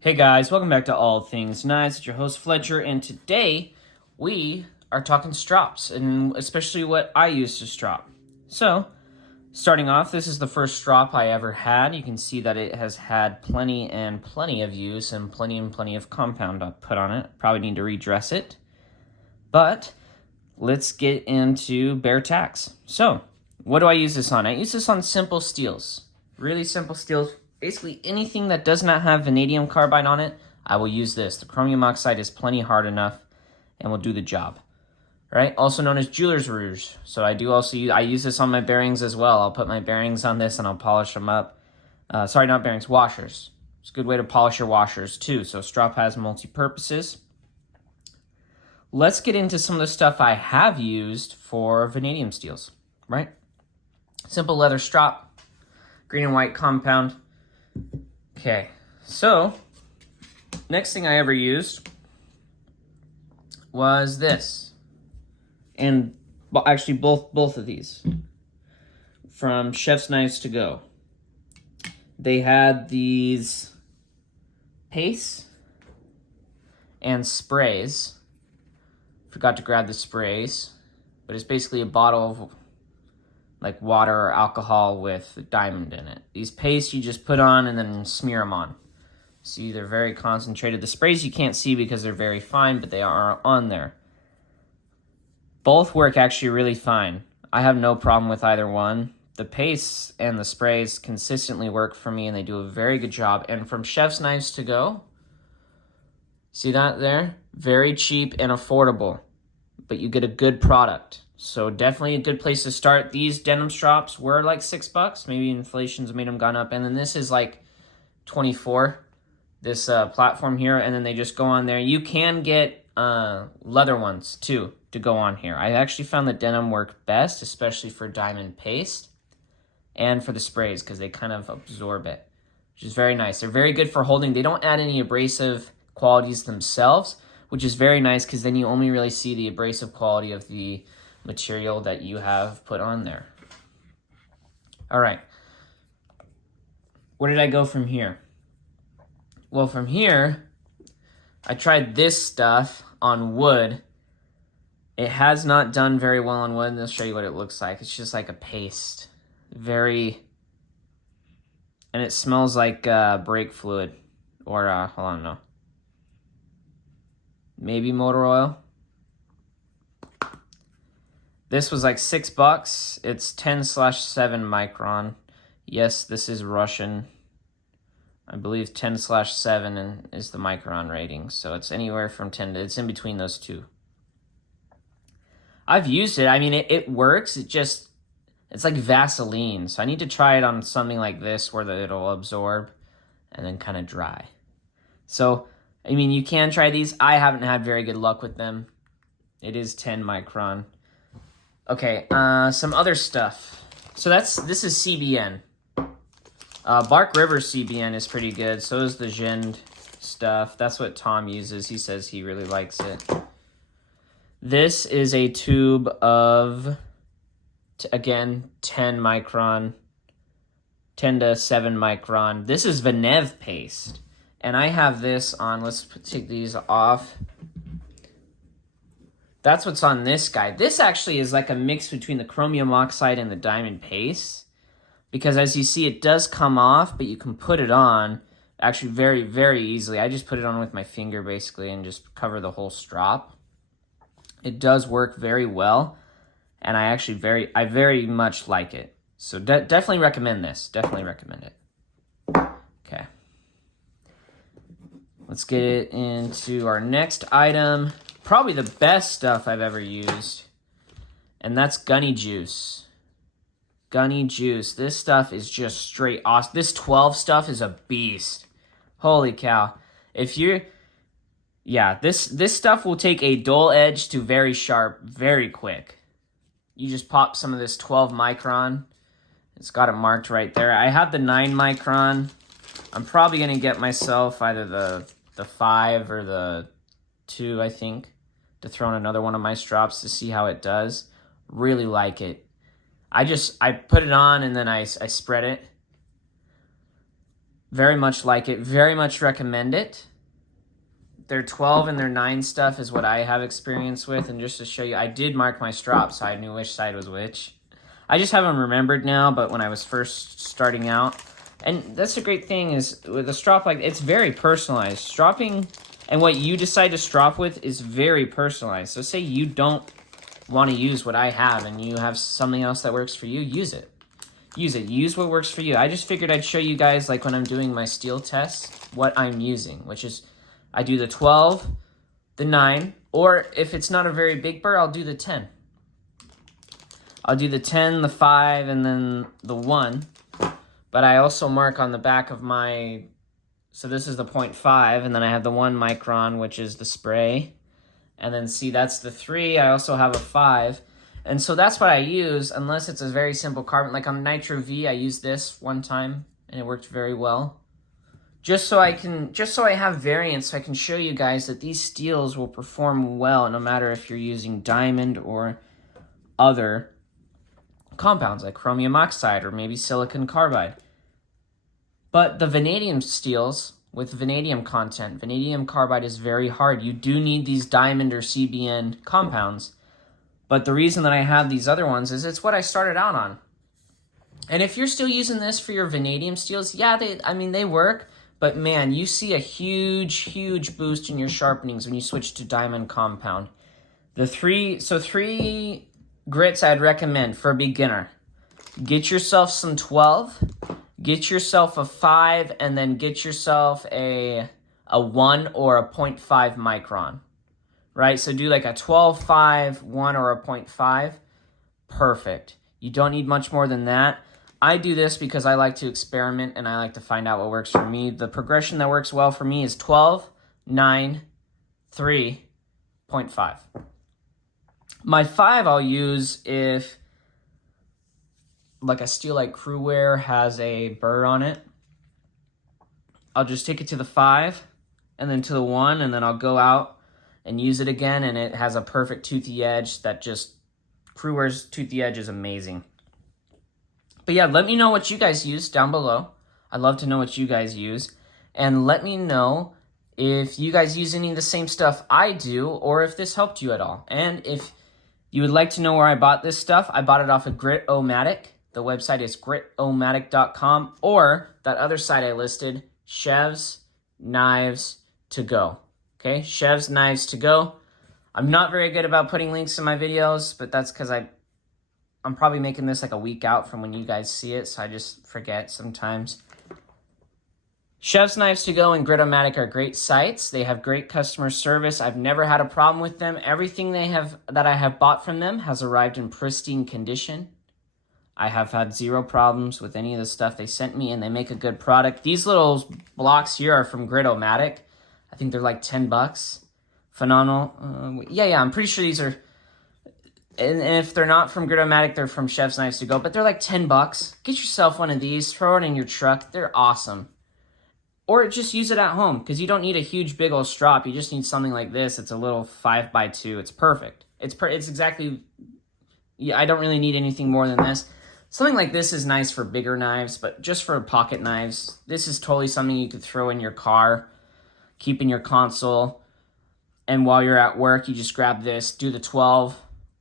Hey guys, welcome back to All Things Nice. It's your host Fletcher, and today we are talking strops, and especially what I use to strop. So, starting off, this is the first strop I ever had. You can see that it has had plenty and plenty of use and plenty of compound put on it. Probably need to redress it. But let's get into bare tacks. So, what do I use this on? I use this on simple steels. Really simple steels. Basically anything that does not have vanadium carbide on it, I will use this. The chromium oxide is plenty hard enough and will do the job. Right? Also known as jeweler's rouge. So I use this on my bearings as well. I'll put my bearings on this and I'll polish them up. Sorry, not bearings, washers. It's a good way to polish your washers too. So strop has multi-purposes. Let's get into some of the stuff I have used for vanadium steels, right? Simple leather strop, green and white compound. Okay, so next thing I ever used was this. And actually both of these from Chef's Knives to Go. They had these pastes and sprays. Forgot to grab the sprays, but it's basically a bottle of like water or alcohol with a diamond in it. These pastes you just put on and then smear them on. See, they're very concentrated. The sprays you can't see because they're very fine, but they are on there. Both work actually really fine. I have no problem with either one. The pastes and the sprays consistently work for me and they do a very good job. And from Chef's Knives to Go, see that there? Very cheap and affordable, but you get a good product. So definitely a good place to start. These denim strops were like $6. Maybe inflation's made them gone up. And then this is like 24, this platform here. And then they just go on there. You can get leather ones too to go on here. I actually found the denim work best, especially for diamond paste and for the sprays because they kind of absorb it, which is very nice. They're very good for holding. They don't add any abrasive qualities themselves, which is very nice because then you only really see the abrasive quality of the material that you have put on there. All right. Where did I go from here? Well, from here, I tried this stuff on wood. It has not done very well on wood, and I'll show you what it looks like. It's just like a paste. And it smells like brake fluid or, hold on, no. Maybe motor oil. This was like $6. It's 10/7 micron. Yes, this is Russian. I believe 10/7 is the micron rating. So it's anywhere from 10 to, it's in between those two. I've used it. I mean, it works. It's like Vaseline. So I need to try it on something like this where it'll absorb and then kind of dry. So, I mean, you can try these. I haven't had very good luck with them. It is 10 micron. Okay, some other stuff. So this is CBN. Bark River CBN is pretty good. So is the Zend stuff. That's what Tom uses. He says he really likes it. This is a tube of, again, 10 micron, 10 to 7 micron. This is Venev paste. And I have this on, let's take these off. That's what's on this guy. This actually is like a mix between the chromium oxide and the diamond paste. Because as you see, it does come off, but you can put it on actually very, very easily. I just put it on with my finger basically and just cover the whole strop. It does work very well. And I very much like it. So definitely recommend this. Definitely recommend it. Okay. Let's get into our next item. Probably the best stuff I've ever used, and that's Gunny Juice. Gunny Juice. This stuff is just straight awesome. This 12 stuff is a beast. Holy cow. This stuff will take a dull edge to very sharp very quick. You just pop some of this 12 micron. It's got it marked right there. I have the 9 micron. I'm probably going to get myself either the 5 or the 2, I think, to throw in another one of my strops to see how it does. Really like it. I put it on and then I spread it. Very much like it. Very much recommend it. Their 12 and their 9 stuff is what I have experience with. And just to show you, I did mark my strop so I knew which side was which. I just haven't remembered now, but when I was first starting out. And that's the great thing is with a strop like, it's very personalized. Stropping and what you decide to strop with is very personalized. So say you don't want to use what I have and you have something else that works for you, use it. Use it. Use what works for you. I just figured I'd show you guys, like when I'm doing my steel tests, what I'm using, which is I do the 12, the 9, or if it's not a very big burr, I'll do the 10. I'll do the 10, the 5, and then the 1. But I also mark on the back of my, so this is the 0.5, and then I have the 1 micron, which is the spray. And then see, that's the 3. I also have a 5. And so that's what I use, unless it's a very simple carbon. Like on Nitro V, I used this one time, and it worked very well. Just so I have variance, so I can show you guys that these steels will perform well, no matter if you're using diamond or other compounds, like chromium oxide or maybe silicon carbide. But the vanadium steels with vanadium content, vanadium carbide is very hard. You do need these diamond or CBN compounds. But the reason that I have these other ones is it's what I started out on. And if you're still using this for your vanadium steels, yeah, they work. But man, you see a huge boost in your sharpenings when you switch to diamond compound. Three grits I'd recommend for a beginner. Get yourself some 12, get yourself a 5, and then get yourself a 1 or a 0.5 micron. Right? So do like a 12, 5, 1, or a 0.5. Perfect. You don't need much more than that. I do this because I like to experiment and I like to find out what works for me. The progression that works well for me is 12, 9, 3, 0.5. My 5 I'll use if like a Steelite Crewwear has a burr on it. I'll just take it to the 5 and then to the 1, and then I'll go out and use it again, and it has a perfect toothy edge that just, Crewwear's toothy edge is amazing. But yeah, let me know what you guys use down below. I'd love to know what you guys use. And let me know if you guys use any of the same stuff I do, or if this helped you at all. And if you would like to know where I bought this stuff, I bought it off of Grit-O-Matic. The website is gritomatic.com, or that other site I listed, Chef's Knives to Go. Okay, Chef's Knives to Go. I'm not very good about putting links in my videos, but that's because I'm probably making this like a week out from when you guys see it, so I just forget sometimes. Chef's Knives to Go and Grit-O-Matic are great sites. They have great customer service. I've never had a problem with them. Everything that I have bought from them has arrived in pristine condition. I have had zero problems with any of the stuff they sent me, and they make a good product. These little blocks here are from Grit-O-Matic. I think they're like $10. Phenomenal. Yeah, I'm pretty sure these are, and if they're not from Grit-O-Matic, they're from Chef's Knives to Go, but they're like $10. Get yourself one of these, throw it in your truck. They're awesome. Or just use it at home, because you don't need a huge big old strop. You just need something like this. It's a little 5x2. It's perfect. It's exactly, yeah, I don't really need anything more than this. Something like this is nice for bigger knives, but just for pocket knives, this is totally something you could throw in your car, keep in your console, and while you're at work, you just grab this, do the 12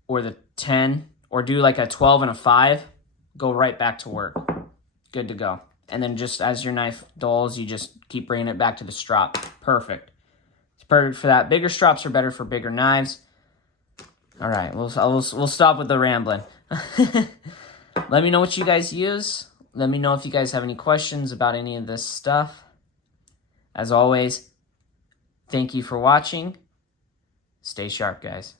or the 10, or do like a 12 and a 5, go right back to work. Good to go. And then just as your knife dulls, you just keep bringing it back to the strop. Perfect. It's perfect for that. Bigger strops are better for bigger knives. All right, we'll stop with the rambling. Let me know what you guys use. Let me know if you guys have any questions about any of this stuff. As always, thank you for watching. Stay sharp, guys.